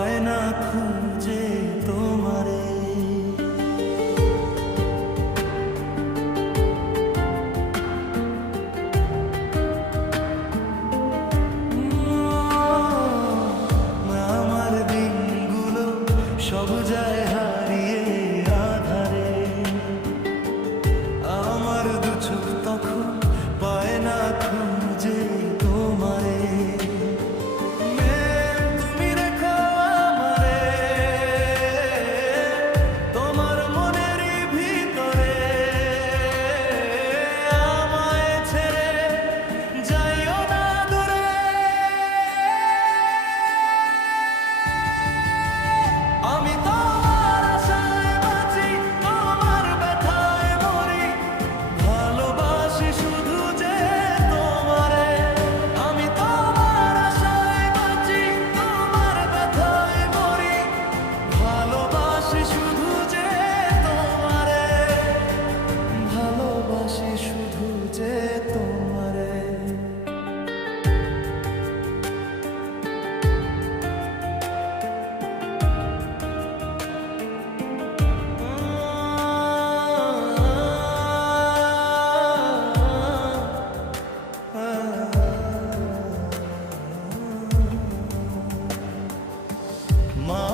পায় না খুঁজে তোমারে। আমার দিনগুলো সব যায় হারিয়ে আধারে, আমার দু চোখ তখন পায় না খুঁজে তোমারে। তুমি রেখো আমারে তোমার মনের ভিতরে, আমায় ছেড়ে যাইও না দূরে। আমি তোমার আশায় বাঁচি, তোমার ব্যথায় মরি, ভালোবাসি শুধু যে তোমারে। আমি তোমার আশায় বাঁচি, তোমার ব্যথায় মরি, ভালোবাসি শুধু যে তোমারে, ভালোবাসি শুধু যে তোমারে। মা